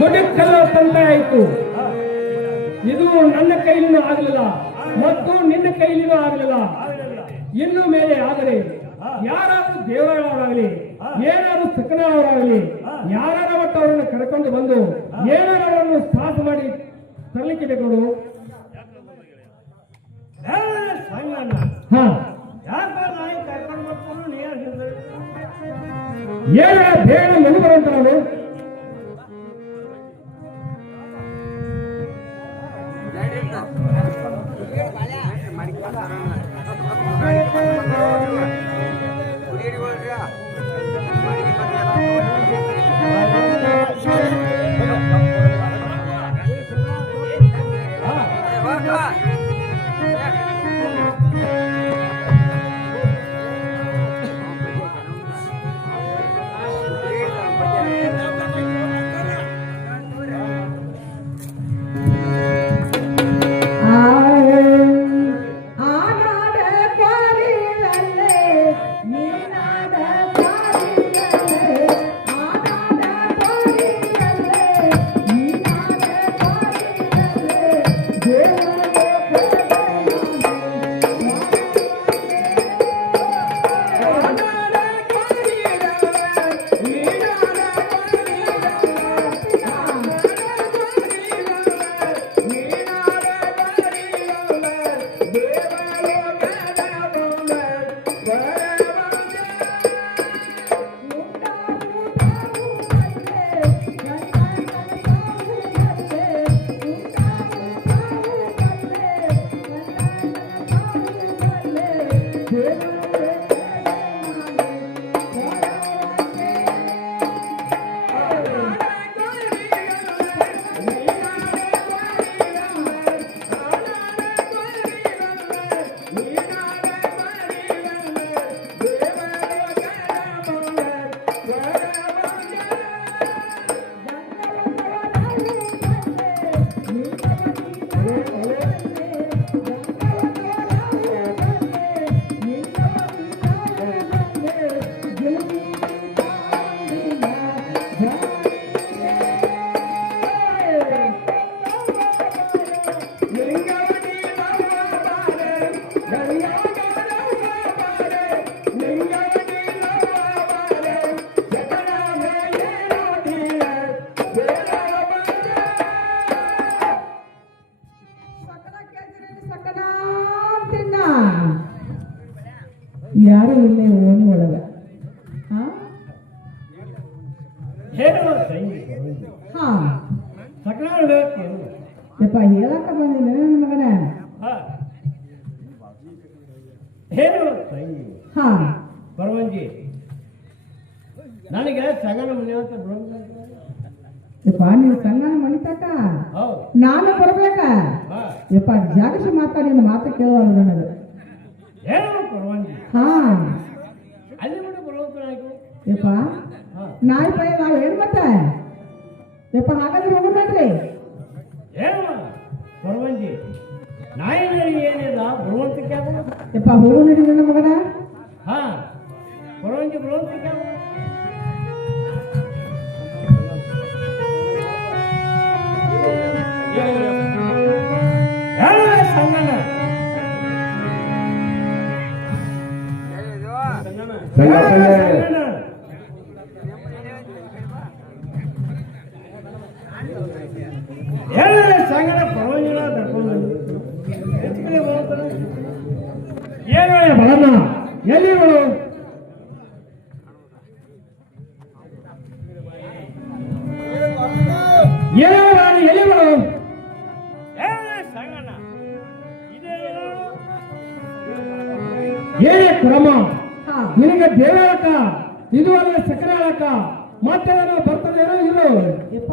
ದೊಡ್ಡ ತಂದೆ ಆಯಿತು. ಇದು ನನ್ನ ಕೈಲಿನೂ ಆಗಲಿಲ್ಲ ಮತ್ತು ನಿನ್ನ ಕೈಲಿನೂ ಆಗಲಿಲ್ಲ. ಇನ್ನು ಮೇಲೆ ಆದರೆ ಯಾರಾದ್ರೂ ದೇವರಾಗಲಿ ಏನಾದ್ರು ಸಕಲವರಾಗಲಿ ಯಾರು ಒಟ್ಟು ಅವರನ್ನು ಕರ್ಕೊಂಡು ಬಂದು ಏನಾರು ಅವರನ್ನು ಸಾಹಸ ಮಾಡಿ ತರಲಿಕ್ಕೆ ಬೇಕು. ಏನ ಬೇಡ ಮನೆ ಬರುವಂತ ನಾನು ಯಾರು ಇಲ್ಲೇ ಓಣಿ ಒಳಗ ಯಪ್ಪ ಹೇಳಕ್ಕ ಬಂದಿಲ್ಲ ನನ್ನ ಮಗನ. ಪರವಂಜಿ ನನಗೆ ಸಂಗನ ಮನೆ ಅಂತ ಯಪ್ಪ ನೀವು ಸಂಗನ ಮನಿತಕ್ಕ ನಾನು ಬರ್ಬೇಕ. ಯಪ್ಪ ಜಾಗಸಿ ಮಾತಾಡಿ ಮಾತು ಕೇಳುವಲ್ಲ ನನಗೆ. ಯಪ್ಪ ನಾಯಿ ಪೈ ನಾವು ಏನ್ ಮತ್ತೆ ಯಪ್ಪ ಹಾಗಾದ್ರೆ ಹೋಗ್ಬೇಡ್ರಿ. ಪರವಂಜಿ ನಾಯಿ ಏನಿಲ್ಲ ಬರುವಂತಕ್ಕೆ ಯಪ್ಪ ಹೋಗು ನಡಿ ನನ್ನ ಮಗನ. ಪರವಂಜಿ ಬರುವಂತಕ್ಕೆ ಸಂಗನ ಪರವಾಗಿಲ್ಲ ಏನು ಬರಲ್ಲ ಎಲ್ಲಿಗಳು ಏನೋ ಎಲ್ಲಿಗಳು ಏನೇ ಕ್ರಮ ನಿನಗೆ ದೇವರಕ್ಕ ಇದು ಅಲ್ಲ ಸಕ್ಕರೆ ಅಳಕ್ಕ ಮತ್ತೆ ಬರ್ತದೇನೋ ಇಲ್ಲೋ. ಯಪ್ಪ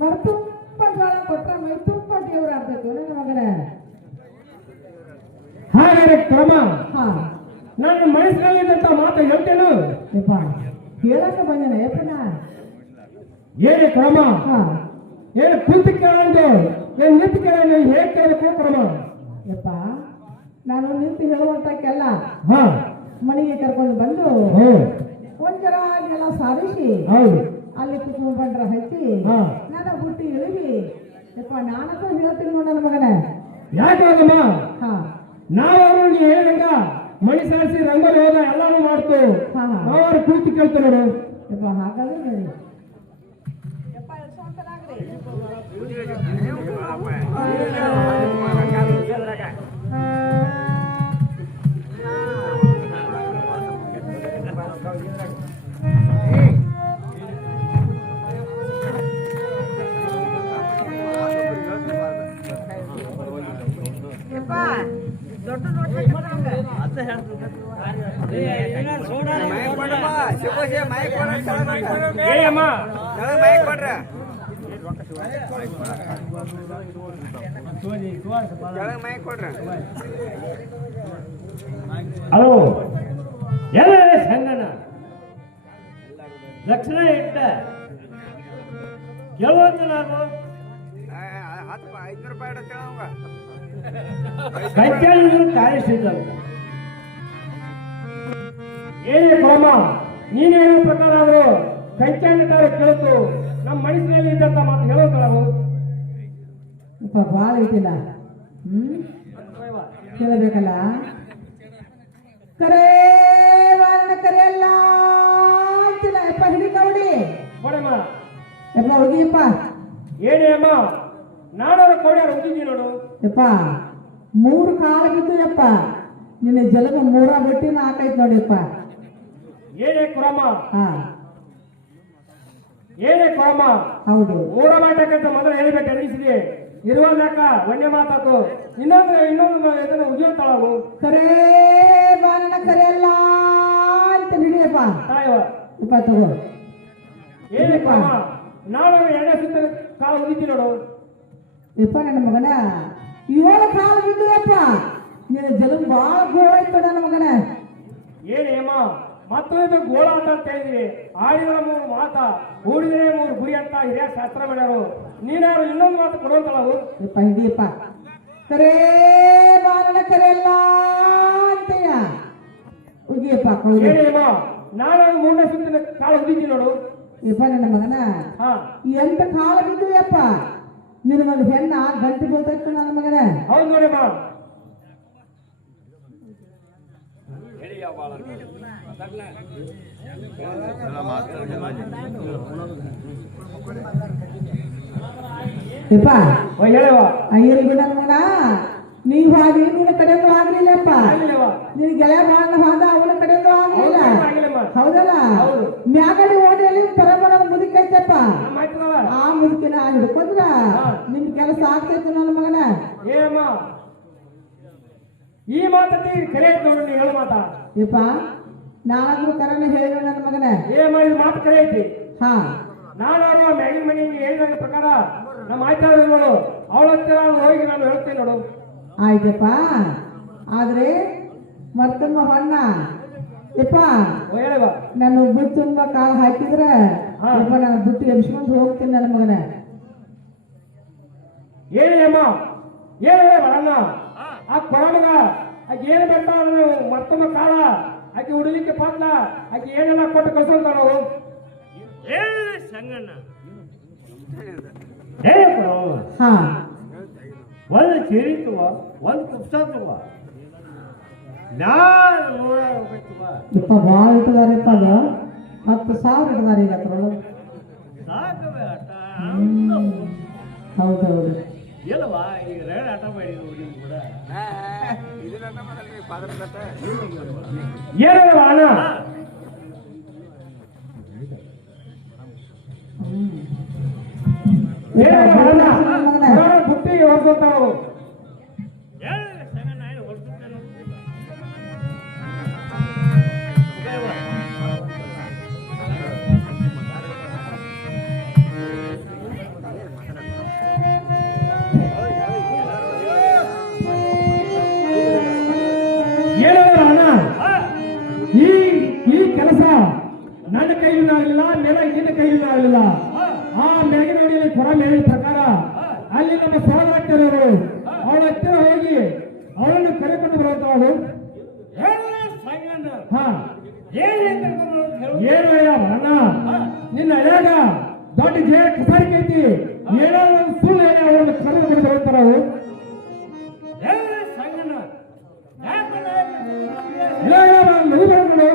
ಮರ್ತುಪ್ಪ ಜೋಳ ಕೊಟ್ರ ಮೈ ತುಪ್ಪ ದೇವ್ರ ಆಗ್ಬೇಕು ನನ್ನ ಮಗನ. ಹಾಗಾದ್ರೆ ಕ್ರಮ ನಾನು ಮನಸ್ಸಿನಲ್ಲಿದ್ದಂತ ಮಾತು ಹೇಳ್ತೇನು. ಯಪ್ಪ ಕೇಳಕ್ಕೆ ಬಂದೇನ ಯಪ್ಪನ. ಏನೇ ಕ್ರಮ ಏನು ಕುಂತು ಕೇಳಂದು ಏನು ನಿಂತು ಕೇಳಂದು ಹೇಗೆ ಕೇಳಬೇಕು ಕ್ರಮ. ಯಪ್ಪ ನಾನು ನಿಂತು ಹೇಳುವಂತಕ್ಕೆಲ್ಲ ಮನೆಗೆ ಕರ್ಕೊಂಡು ಬಂದು ಒಂಚರ ಎಲ್ಲ ಸಾಧಿಸಿ ಅಲ್ಲಿ ಕುಟುಂಬ ನಾನಂತೂ ಹೇಳ್ತೀನಿ ನೋಡ ನನ್ನ ಮಗನ. ಯಾಕೆ ಹೋಗಮ್ಮ ಹಾ ನಾವರು ನೀ ಹೇಳಿದಂಗ ಮಣಿ ಸಾರಿಸಿ ರಂಗೋಲಿ ಹೋದ ಎಲ್ಲಾನು ಮಾಡ್ತು ಹಾ ಹಾ ನಾವರು ಕೂತು ಕೇಳ್ತಾರೆ ನೋಡು. ಯಪ್ಪ ಹಾಗಾದ್ರೆ ನೋಡಿ. ಹೇಳಮ್ಮ ಹಲೋ ಎಲ್ಲ ಸಂಗನ ಲಕ್ಷಣ ಇಟ್ಟ ಗೆಲುವಂತ ನಾವು ಪಂಚಾಯತ್ ಕಾಯಿಸಿದ್ದ ಏನೇ ಕ್ರಮ ನೀನೇನೋ ಪ್ರಕಾರ ಆದ್ರು ಪಂಚಾಯತ್ ಕೇಳಿತು ನಮ್ಮ ಮನಸ್ಸಿನಲ್ಲಿ ಇದ್ದಂತ ಮಾತು ಹೇಳೋದು ಯಪ್ಪ ಭಾಳ ಐತಿಲ್ಲ. ಕೇಳಬೇಕಲ್ಲ. ಕರೇ ವಾರಣ ಕರೆಯಲ್ಲ ಅಂತಿಲ್ಲ ಯಪ್ಪ. ಹಿಡಿ ಕವಡಿ ಕೊಡಮ್ಮ ಯಪ್ಪ ಹೋಗಿಯಪ್ಪ. ಏನೇ ಅಮ್ಮ ನಾನವ್ರ ಕೋಡ್ಯಾರ ಹೋಗಿದ್ದೀನಿ ನೋಡು. ಯಪ್ಪ 3 ಕಾಲ ಬಿದ್ದು ಯಪ್ಪ. ನಿನ್ನ ಜಲಗ 3 ಬಟ್ಟಿನ ಹಾಕೈತ್ ನೋಡಿಯಪ್ಪ. ಏನೇ ಕ್ರಮ ಹಾ ಏನೇ ಕ್ರಮ ಹೌದು. ಊರ ಮಾಡಬೇಕಂತ ಮೊದಲು ಹೇಳ್ಬೇಕು ಅನ್ನಿಸಿದೆ. ಇರುವಾಗ ಒಂದೇ ಮಾತಾತು ಇನ್ನೊಂದು ಇದನ್ನು ಉಗಿಯೋತಾಳು ಕರೇ ಬಾರಣ ಕರೆಯಲ್ಲ ಅಂತ ಹಿಡಿಯಪ್ಪ. ತಾಯವ ಯಪ್ಪ ತಗೋ. ಏನೇ ಕ್ರಮ ನಾನು ಎಣ್ಣೆ ಸುತ್ತ ಕಾಲು ಉಗಿತೀನಿ ನೋಡು. ಯಪ್ಪ ನನ್ನ ಮಗನ 7 ಕಾಲ ಬಿದ್ದು ಯಪ್ಪ. ನಿನ್ನ ಜಲ ಬಾಳ ಗೋಳಾಯ್ತು ನನ್ನ ಮಗನ. ಏನೇ ಅಮ್ಮ ಮತ್ತೊಂದು ಗೋಳ ಅಂತ ಹೇಳಿದ್ರಿ. ಆಡಿದ್ರೆ 3 ಮಾತ ಹೂಡಿದ್ರೆ 3 ಗುರಿ ಅಂತ ಹಿರಿಯ ಶಾಸ್ತ್ರ ಮಾಡ್ಯಾರು. ನೀನಾರು ಇನ್ನೊಂದು ಮಾತು ಕೊಡುವಂತಲ್ಲ. ಯಪ್ಪ ಹಿಡಿಯಪ್ಪ. ಕರೇ ಬಾರಣ ಕರೆಯಲ್ಲ ಅಂತಯ್ಯ ಉಗಿಯಪ್ಪ. ಏನೇ ಅಮ್ಮ ನಾನು 3ನೇ ಸುತ್ತಿನ ಕಾಲು ಉಗಿತೀನಿ ನೋಡು. ಯಪ್ಪ ನನ್ನ ಮಗನ ಹಾ 8 ಕಾಲ ಬಿದ್ದು ಯಪ್ಪ. ನಿನ್ನ ಮಗ ಹೆಣ್ಣ ಗಂಟೆ ಬೀಳ್ತಾಯ್ತು ನನ್ನ ಮಗನ. ಹೌದು ನೋಡಮ್ಮ. ಯಪ್ಪ ಹೇಳವ ಅಯ್ಯರಿ ಬಿಡ ನನ್ನ ಮಗ. ನೀವ್ ಹಾಗೆ ನಿನ್ನ ಕಡೆಯೂ ಆಗ್ಲಿಲ್ಲಪ್ಪ. ನಿನ್ ಗೆಳೆಯ ಬಾಳ ಹೋದ ಅವನ ಕಡೆಯೂ ಆಗ್ಲಿಲ್ಲ. ಹೌದಲ್ಲ ಮ್ಯಾಗಡಿ ಓಣಿಯಲ್ಲಿ ಪರಮಣ ಮುದುಕೈತಪ್ಪ. ಆ ಮುದುಕಿನ ಹಿಡ್ಕೊಂಡ್ರ ನಿಮ್ ಕೆಲಸ ಆಗ್ತೈತು ನನ್ನ ಮಗನ. ಏಮ್ಮ ಈ ಮಾತಲ್ಲಿ ಕರೆ ನೋಡು ನೀ ಹೇಳು ಮಾತಾ. ಯಪ್ಪ ನಾನಾದ್ರೂ ಕರನೆ ಹೇಳು ನನ್ನ ಮಗನ. ಏಮ್ಮ ಇದು ಮಾತು ಕರೆ ಐತಿ. ಹಾ ನಾನಾರು ಮ್ಯಾಗಿನ ಮನೆ ಹೇಳಿದ ಪ್ರಕಾರ ನಮ್ಮ ಆಯ್ತಾದ್ರು ನೋಡು ಅವಳ ಹತ್ತಿರ ಹೋಗಿ ನಾನು ಹೇಳ್ತೇನೆ ನೋಡು. ಆಯ್ತಪ್ಪ. ಆದ್ರೆ ಮರ್ತಮ್ಮ ಹೊಣ್ಣ ಯಪ್ಪ ಹೇಳವ ನಾನು ಬಿಟ್ಟು ತುಂಬಾ ಕಾಳ ಹಾಕಿದ್ರೆ ಯಪ್ಪ ನಾನು ಬಿಟ್ಟು ಎಬ್ಸ್ಕೊಂಡು ಹೋಗ್ತೀನಿ ನನ್ನ ಮಗನ. ಏನಿಲ್ಲಮ್ಮ ಏನಿಲ್ಲ ಬರಣ್ಣ ಆ ಕೊರಮಗ ಆಕೆ ಏನು ಬರ್ತಾವ ಮತ್ತೊಮ್ಮ ಕಾಳ ಆಕೆ ಹುಡುಲಿಕ್ಕೆ ಪಾತ್ಲ ಆಕೆ ಏನೆಲ್ಲ ಕೊಟ್ಟು ಕಳ್ಸಂತ ನಾವು ಸಂಗಣ್ಣ. ಹಾ ಒಂದು ಚೀರಿತುವ ಒಂದು ಕುಪ್ಸತ್ವ ನಾನು ನೂರ ಯಪ್ಪ ಭಾಳ ಇಟ್ಟಿದಾರಪ್ಪ. ಅದು 10,000 ಇಟ್ಟಿದಾರೆ ಈಗ ಅದ್ರೊಳಗೆ. ಹೌದೌದು ಇಲ್ವಾ ಈಗ ರೈಲ್ ಆಟ ಮಾಡಿದ್ರು ನೀವು ಕೂಡ ಏನವ ಅಣ್ಣ ಬುಟ್ಟಿಗೆ ಹೊರತಾವು. ಈ ಕೆಲಸ ನನ್ನ ಕೈಲಿನ ಆಗಲಿಲ್ಲ, ನೆಲ ನಿನ್ನ ಕೈಲಿನ ಆಗಲಿಲ್ಲ. ಆ ಮೇಘನೋಡಿಯಲ್ಲಿ ಹೊರ ಮೇಲಿನ ಪ್ರಕಾರ ಅಲ್ಲಿ ನಮ್ಮ ಸೋದರರು ಅವಳ ಹತ್ತಿರ ಹೋಗಿ ಅವಳನ್ನು ಕರೆಕೊಂಡು ಬರುವಂತವರು. ಏನು ಅಣ್ಣ ನಿನ್ನ ಹಳೆಯಾಗ ದೊಡ್ಡ ಜಯ ಕಸಾರಿಕೆ ಐತಿ. ಏನಾದ್ರು ಸುಳ್ಳು ಅವಳನ್ನು ನಾವು ಸಂಗನ ಇಲ್ಲ ಮಗು ಬರ್ಕೊಂಡು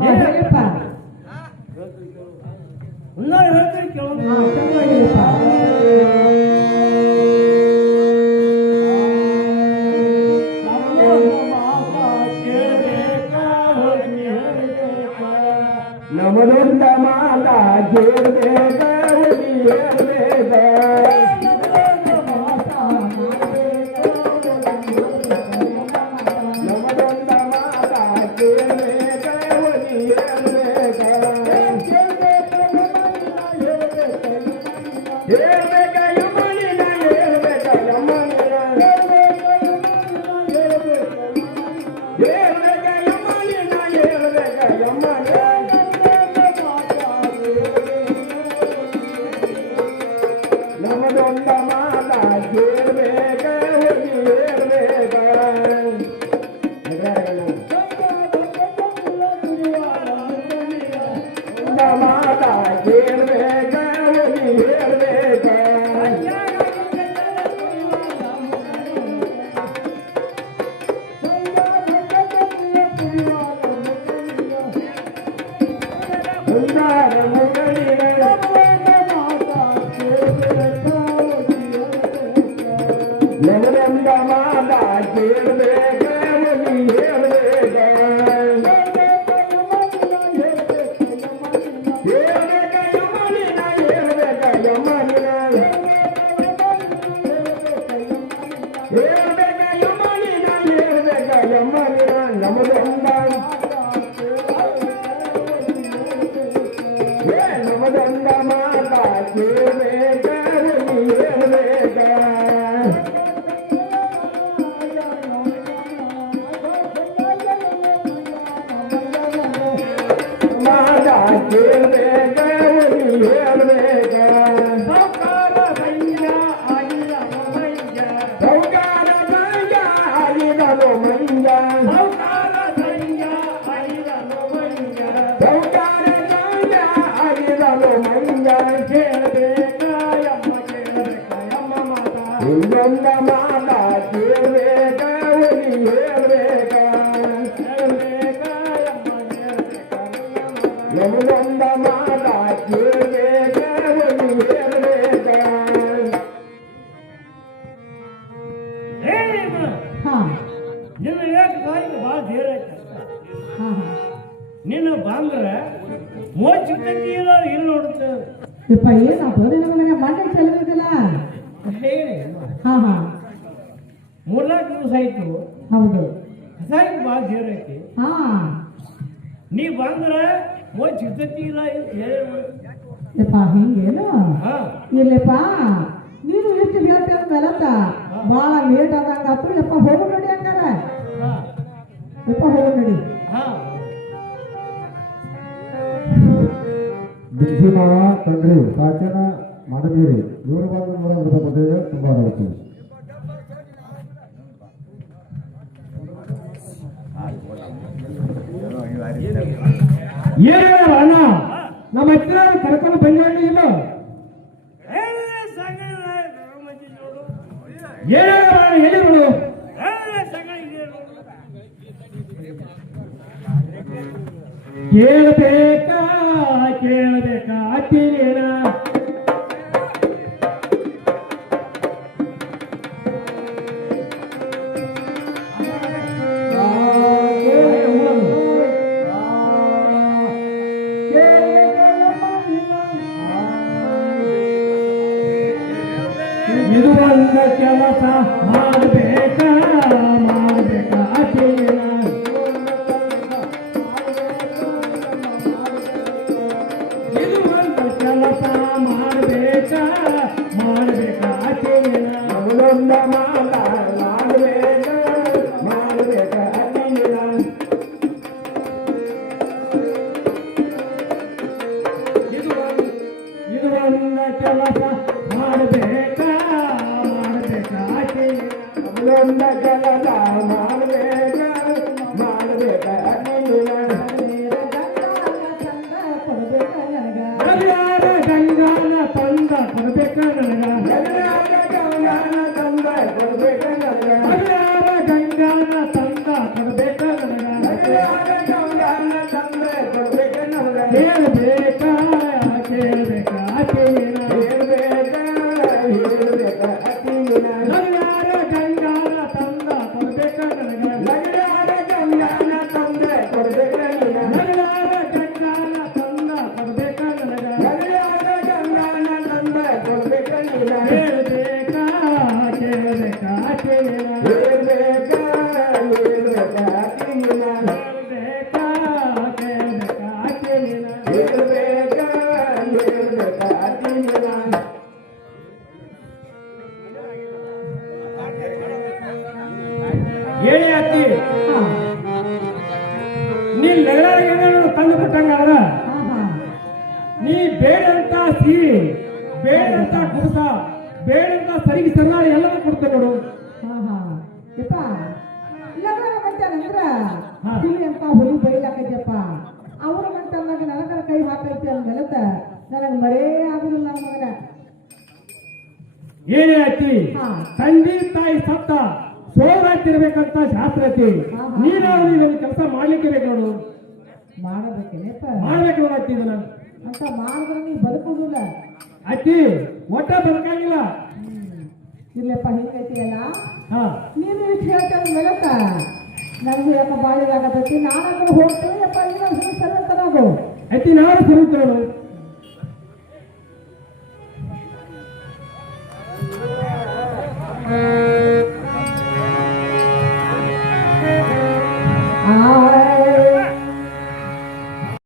ಹೇಳಪ್ಪ. ನಾನು ಹೇಳ್ತೀನಿ ಕೇಳೋಣ. ಹಾ, ಚಂದ ಹೇಳಿಪ್ಪ. ನಮದೊಂದ ಮಾತ ಕೇಳಬೇಕ ಹೇಳ್ಬೇಕ ನಮದೊಂದ ಮಾತ ಕೇಳಬೇಕ ಹೇಳ್ಬೇಕ ಹೇಳ್ಬೇಕ ಯಮನಿನ ಹೇಳ್ಬೇಕ ಯಮನಿನ ಹೇಳ್ಬೇಕ ಯಮನಿನ ಹೇಳ್ಬೇಕ ಯಮನಿನ ನಮದೊಂದ ಮಾತ ಕೇಳಬೇಕ ಹೇಳ್ಬೇಕ ಮಾತ ಕೇಳಬೇಕ ಹೇಳ್ಬೇಕ ಮುಂದಾರ ಮುಗಳಿನ ನಮದೊಂದ ಮಾತ ಕೇಳಬೇಕ ಹೇಳ್ಬೇಕ ಹೇಳ್ಬೇಕ ಯಮನಿನ ಹೇಳ್ಬೇಕ ಯಮನಿನ ಹೇಳ್ಬೇಕ ಯಮನಿನ ಹೇಳ್ಬೇಕ ಯಮನಿನ ನಮದೊಂದ ನಮದೊಂದ ಮಾತ ಕೇಳಬೇಕ ಹೇಳ್ಬೇಕ ಮಾತ ಕೇಳಬೇಕ ಹೇಳ್ಬೇಕ ಸೌಕಾರ ಸಂಜ ಆಗಿಲ್ಲ ಮಂಜ ಸೌಕಾರ ಸಂಜ ಆಗಿದನು ಮಂಜ ಸೌಕಾರ ಸಂಜ ಆಗಿಲ್ಲ ಮಂಜ ಸೌಕಾರ ಸಂಜ ಆಗಿದನು ಮಂಜ ಕೇಳಬೇಕ ಯಮ್ಮ ಕೇಳಬೇಕ ಯಮ್ಮ ಮಾತ ಇನ್ನೊಂದ ಮಾತ ಕೇಳಬೇಕ ಹೇಳ್ಬೇಕ ಕೇಳಬೇಕ ಯಮ್ಮ ಕೇಳಬೇಕ ನಮದೊಂದ ಮಾತ ಕೇಳಬೇಕ ಹೇಳ್ಬೇಕ ಹೇಳಿ ಹಾ ನಿನ್ನ ಏಕೆ ತಾಯಿಗೆ ಭಾಳ ಧೀರ ಐತೆ ಹಾ ಹಾ. ನಿನ್ನ ಬಂದ್ರೆ ಮೋಚಿಕಂತಿ ಇಲ್ಲ ಇಲ್ಲಿ ನೋಡುತ್ತೆ ಯಪ್ಪ ಏನಪ್ಪ ನಿನ್ನ ಮಗನ ಮಂಡೆ ಚೆಲ್ಲದಿಲ್ಲ. ಹೇಳಿ ಹಾ ಹಾ ಮೂರ್ನಾಲ್ಕು ದಿವಸ ಆಯ್ತು ಹೌದು. ತಾಯಿಗೆ ಭಾಳ ಧೀರ ಐತಿ ಹಾ ನೀ ಬಂದ್ರೆ ಮೋಚಿಕಂತಿ ಇಲ್ಲ ಹೇಳಿ ಯಪ್ಪ ಹಿಂಗೇನು ಹಾ ಇಲ್ಲಪ್ಪ ನೀನು ಎಷ್ಟು ಹೇಳ್ತೀಯ ಮೇಲತ್ತ ಭಾಳ ಲೇಟ್ ಆದಂಗ ಆತು. ಯಪ್ಪ ಹೋಗು ನಡಿ ಹಂಗಾರ. ಹಾ ಯಪ್ಪ ಹೋಗು ನಡಿ. ಹಾ ಬಿಸಿ ಮಾವ ತಂದ್ರಿ ಸಾಕೇನ ಮಾಡಿದೀರಿ ಇವರು ಬಂದು ನೋಡೋದ್ರ ಬಗ್ಗೆ ತುಂಬಾ ಆಗುತ್ತೆ. ಏನ ಅಣ್ಣ ನಮ್ಮ ಹತ್ತಿರ ಕರ್ಕೊಂಡು ಬಂದಿ ಇಲ್ಲ ಏನ ಎಲ್ಲಿಗಳು ಕೇಳಬೇಕಾ ಕೇಳಬೇಕಾ ಅತ್ತಿನೇನ ಇದು ಒಂದು ಕೆಲಸ ಮಾಡಬೇಕಾ ಮಾಡಬೇಕಾ ಅತ್ತಿನೇನ ಇದು ಒಂದು ಕೆಲಸ ಮಾಡಬೇಕಾ ಮಾಡಬೇಕಾ ಅತ್ತಿನೇನ ಕೆಲಸ ಮಾಡಬೇಕ ಮಾಡಬೇಕ ಆಕೆ ಒಂದ ಕೆಲಸ ಮಾಡಬೇಕ ಮಾಡಬೇಕ ಗಡಿಯಾರ ಗಂಗಾನ ತಂದ ಕೊಡ್ಬೇಕ ನನಗ ಗಡಿಯಾರ ಗಂಗಾನ ತಂದ ಕೊಡ್ಬೇಕ ನನಗ ಗಡಿಯಾರ ಗಂಗಾನ ತಂದ ಕೊಡ್ಬೇಕ ನನಗ ಗಡಿಯಾರ ಗಂಗಾನ ತಂದ ಕೊಡ್ಬೇಕ ನನಗ ಹೇಳ್ಬೇಕ ಕೇಳ್ಬೇಕ ಆಕೆನ ಹೇಳ್ಬೇಕ ಹೇಳ್ಬೇಕ ಅತಿವಿನ ಗಡಿಯಾರ ಗಂಗಾನ ತಂದ ಕೊಡ್ಬೇಕ ನನಗ ಗಡಿಯಾರ ಗಂಗಾನ ತಂದ ಕೊಡ್ಬೇಕ ನನಗ ಗಡಿಯಾರ ಗಂಗಾನ ತಂದ ಕೊಡ್ಬೇಕ ನನಗ ಗಡಿಯಾರ ಗಂಗಾನ ತಂದ ಕೊಡ್ಬೇಕ ನನಗ ಹೇಳ್ಬೇಕ ಕೇಳ್ಬೇಕ ಆಕೆನ ಹೇಳ್ಬೇಕ ಹೇಳ್ಬೇಕ ಅತಿವಿನ ಹೇಳ್ಬೇಕ ಕೇಳ್ಬೇಕ ಆಕೆನ ಹೇಳ್ಬೇಕ ಹೇಳ್ಬೇಕ ಅತಿವಿನ ಹೇಳಿ ಅತ್ತಿ ನೀ ಲಗಡಾರಿಗೆ ತಂದು ಬಿಟ್ಟಂಗ ಅವ್ರ ನೀ ಬೇಡಂತ ಸಿಹಿ ಬೇಡಂತ ಕುಡ್ಸ ಬೇಡಂತ ಸರಿಗೆ ಸರಳ ಎಲ್ಲವೂ ಕೊಡ್ತೇವೆ ನೋಡು ಹಾ. ಅಂತ ಹುಲಿ ಬೈಲಾಕೈತಪ್ಪ ಅವ್ರ ಗಂಟಲ್ನಾಗ ನನಗರ ಕೈ ಹಾಕೈತಿ ಅಂದೆಲ್ಲತ್ತ ನನಗೆ ಮರೇ ಆಗುದಿಲ್ಲ ನನ್ನ ಮಗನ ಏನೇ ಅತ್ತಿ ಹಾ. ತಂದೆ ತಾಯಿ ಸತ್ತ ಸೋಲಾಗ್ತಿರ್ಬೇಕಂತ ಶಾಸ್ತ್ರ ಐತಿ ಹಾ. ನೀನಾದ್ರೂ ಇದೊಂದು ಕೆಲಸ ಮಾಡ್ಲಿಕ್ಕೆ ಬೇಕು ನೋಡು ಮಾಡಬೇಕೇನಪ್ಪ ಮಾಡ್ಬೇಕು ನೋಡು ಅತ್ತಿ ಇದನ್ನ ಅಂತ ಮಾಡಿದ್ರೆ ನೀ ಬದುಕುದಿಲ್ಲ ಅತ್ತಿ ಒಟ್ಟ ಬದುಕಾಗಿಲ್ಲ ಇಲ್ಲಪ್ಪ ಹಿಂಗೈತಿಯಲ್ಲ ಹಾ ನೀನು ಇಷ್ಟು ಹೇಳ್ತಾನೆ ಮೆಲತ್ತ ನನಗೆ ಯಾಕ ಬಾಳಿದಾಗತೈತಿ ನಾನು ಹೋಗ್ತೇನೆ ಅಪ್ಪ ಇಲ್ಲ ಸರಿ ಅಂತ ನಾವು ಅತ್ತಿ ನಾವು ಸರಿ ನೋಡು